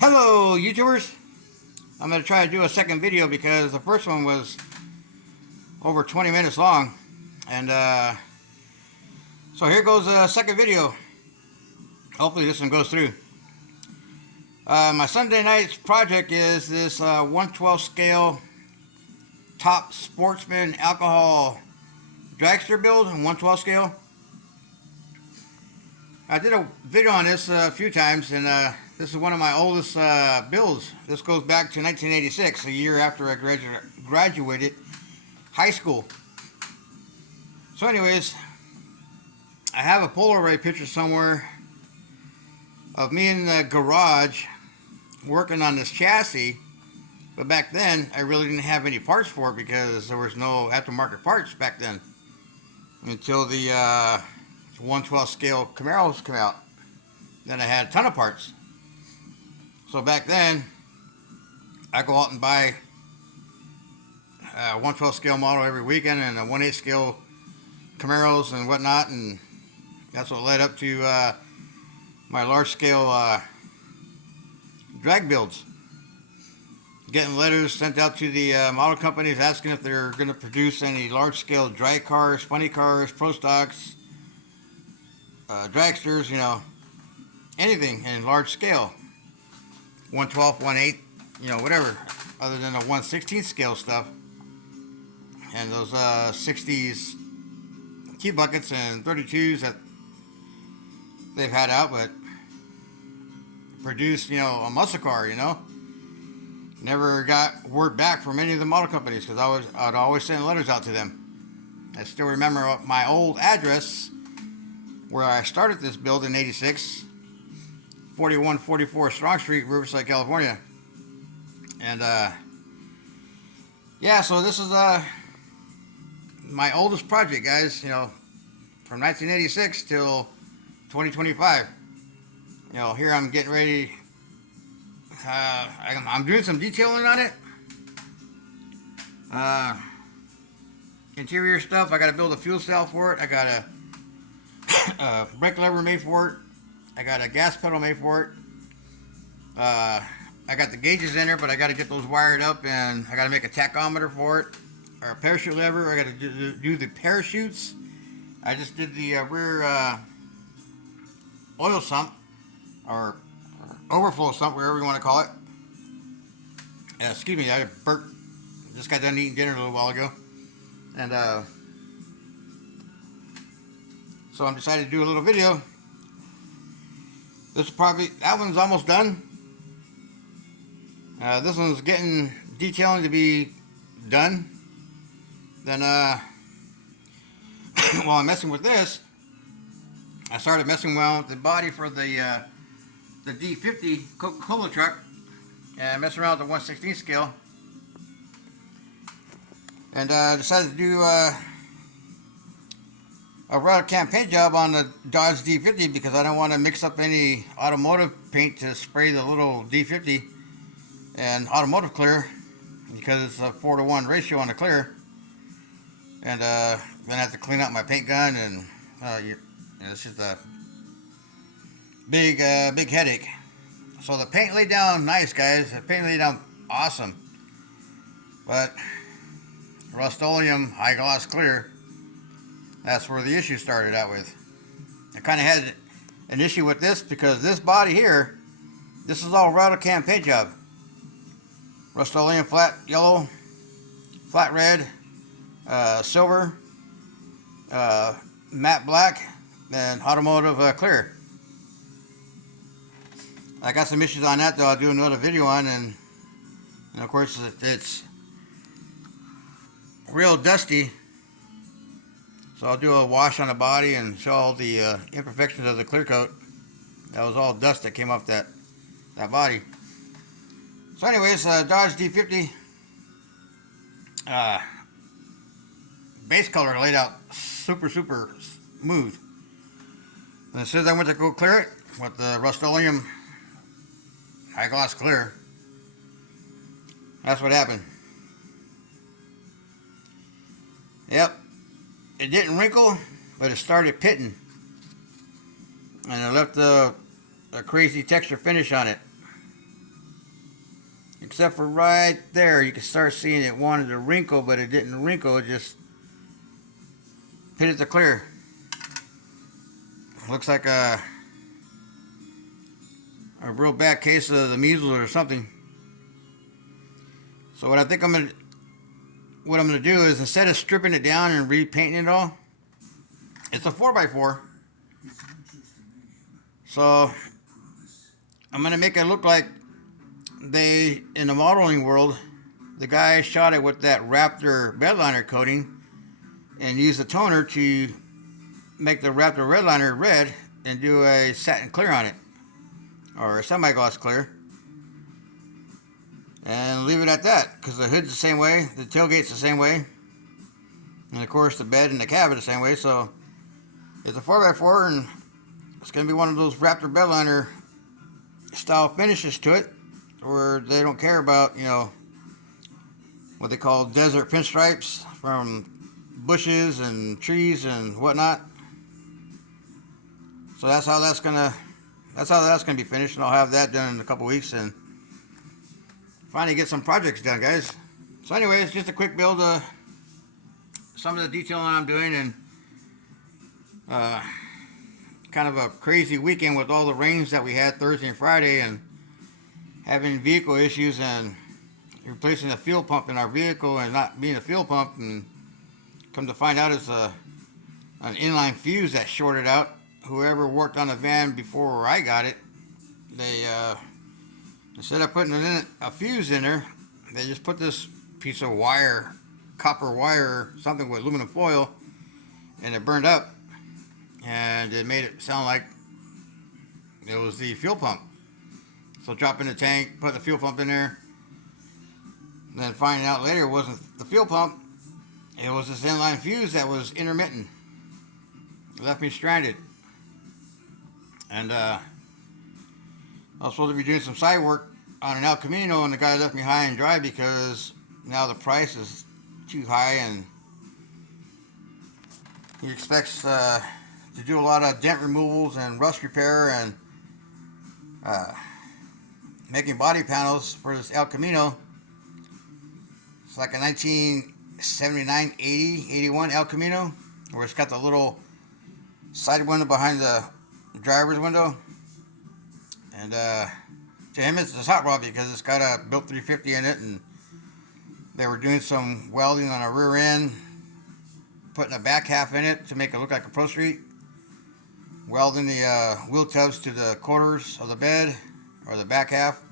Hello YouTubers! I'm going to try to do a second video because the first one was over 20 minutes long, and so here goes a second video. Hopefully this one goes through. My Sunday night's project is this 1/12 scale top sportsman alcohol dragster build in 1/12 scale. I did a video on this a few times, and this is one of my oldest builds. This goes back to 1986, a year after I graduated high school. So anyways, I have a Polaroid picture somewhere of me in the garage working on this chassis, but back then I really didn't have any parts for it because there was no aftermarket parts back then until the 1/12 scale Camaros come out. Then I had a ton of parts. So back then I go out and buy a 1/12 scale model every weekend and a 1/8 scale Camaros and whatnot, and that's what led up to my large scale drag builds. Getting letters sent out to the model companies asking if they're going to produce any large scale drag cars, funny cars, pro stocks, dragsters, you know, anything in large scale. 1/12, 1/8, you know, whatever, other than the 1/16 scale stuff. And those 60s key buckets and 32s that they've had out, but produced, you know, a muscle car, you know. Never got word back from any of the model companies because I'd always send letters out to them. I still remember my old address where I started this build in '86, 4144 Strong Street, Riverside, California. And yeah, so this is my oldest project, guys, you know, from 1986 till 2025. You know, here I'm getting ready. I'm doing some detailing on it. Interior stuff. I got to build a fuel cell for it. I got a brake lever made for it. I got a gas pedal made for it. I got the gauges in there, but I got to get those wired up, and I got to make a tachometer for it, or a parachute lever. I got to do the parachutes. I just did the rear oil sump, or overflow sump, whatever you want to call it. Excuse me, I burped. Just got done eating dinner a little while ago, and so I decided to do a little video. This is probably, that one's almost done. This one's getting detailing to be done. Then while I'm messing with this, I started messing around with the body for the D50 Coca-Cola truck, and messing around with the 1/16 scale, and decided to do a rubber can paint job on the Dodge D50 because I don't want to mix up any automotive paint to spray the little D50 and automotive clear, because it's a 4-to-1 ratio on the clear, and then I have to clean out my paint gun, and it's just a big headache. So the paint laid down nice, guys. The paint laid down awesome, but Rust-Oleum high gloss clear, that's where the issue started out with. I kind of had an issue with this because this body here, this is all rattle can paint job. Rust-Oleum flat yellow, flat red, silver, matte black, and automotive clear. I got some issues on that that I'll do another video on, and of course it's real dusty, so I'll do a wash on the body and show all the imperfections of the clear coat. That was all dust that came off that body. So anyways, Dodge D50 base color laid out super smooth, and as soon as I went to go clear it with the Rust-Oleum high gloss clear, that's what happened. Yep, it didn't wrinkle, but it started pitting, and it left a crazy texture finish on it. except for right there. You can start seeing it wanted to wrinkle, but it didn't wrinkle. It just pitted to clear. Looks like a real bad case of the measles or something. So what I think I'm gonna do is, instead of stripping it down and repainting it all, it's a 4x4. So I'm gonna make it look like in the modeling world, the guy shot it with that Raptor bedliner coating and used the toner to make the Raptor redliner red and do a satin clear on it, or a semi-gloss clear, and leave it at that, because the hood's the same way, the tailgate's the same way, and of course the bed and the cabin the same way. So it's a 4x4, and it's going to be one of those Raptor bedliner style finishes to it, where they don't care about, you know, what they call desert pinstripes from bushes and trees and whatnot. So that's how that's gonna be finished, and I'll have that done in a couple weeks and finally get some projects done, guys. So anyway, it's just a quick build of some of the detailing I'm doing, and kind of a crazy weekend with all the rains that we had Thursday and Friday, and having vehicle issues and replacing a fuel pump in our vehicle and not being a fuel pump, and come to find out it's an inline fuse that shorted out. Whoever worked on the van before I got it, they instead of putting a fuse in there, they just put this piece of wire, copper wire, something with aluminum foil, and it burned up, and it made it sound like it was the fuel pump. So dropping the tank, put the fuel pump in there, and then finding out later it wasn't the fuel pump, it was this inline fuse that was intermittent. It left me stranded. And I was supposed to be doing some side work on an El Camino, and the guy left me high and dry because now the price is too high, and he expects to do a lot of dent removals and rust repair and making body panels for this El Camino. It's like a 1979, 80, 81 El Camino, where it's got the little side window behind the driver's window, and to him it's a hot rod because it's got a built 350 in it, and they were doing some welding on a rear end, putting a back half in it to make it look like a Pro Street, welding the wheel tubs to the quarters of the bed, or the back half,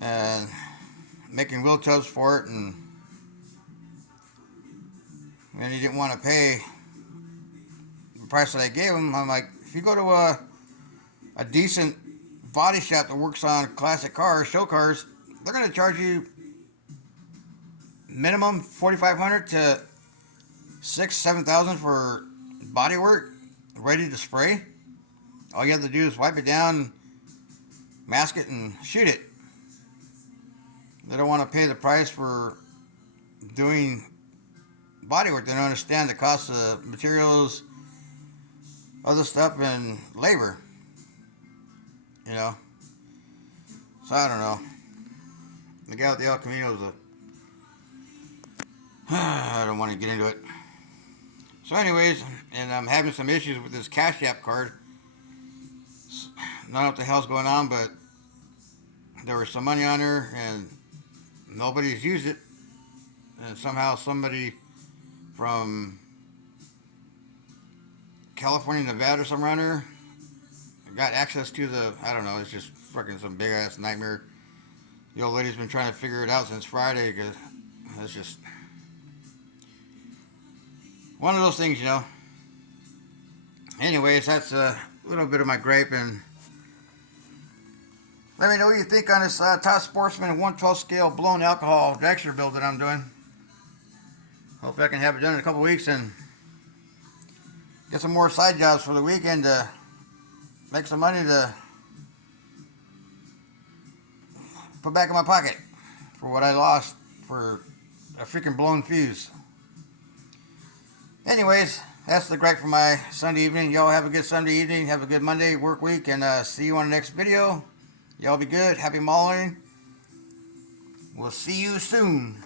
and making wheel tubs for it, and he didn't want to pay the price that I gave him. I'm like, if you go to a decent body shop that works on classic cars, show cars, they're going to charge you minimum $4,500 to $7,000 for body work, ready to spray. All you have to do is wipe it down, mask it, and shoot it. They don't want to pay the price for doing body work. They don't understand the cost of materials, other stuff, and labor. You know? So I don't know. The guy with the El Camino is I don't want to get into it. So anyways, and I'm having some issues with this Cash App card. Not know what the hell's going on, but there was some money on there, and nobody's used it. And somehow somebody from California, Nevada, somewhere around there, got access to the, I don't know, it's just freaking some big ass nightmare. The old lady's been trying to figure it out since Friday, because it's just one of those things, you know. Anyways, that's a little bit of my gripe, and let me know what you think on this Top Sportsman 1/12 scale blown alcohol dragster build that I'm doing. Hopefully I can have it done in a couple weeks and get some more side jobs for the weekend to make some money to put back in my pocket for what I lost for a freaking blown fuse. Anyways, that's the gripe for my Sunday evening. Y'all have a good Sunday evening. Have a good Monday work week, and see you on the next video. Y'all be good. Happy mauling. We'll see you soon.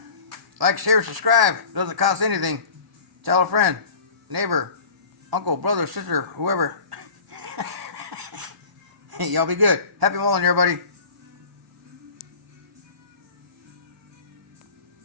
Like, share, subscribe. Doesn't cost anything. Tell a friend, neighbor, uncle, brother, sister, whoever. Y'all be good. Happy mauling, everybody.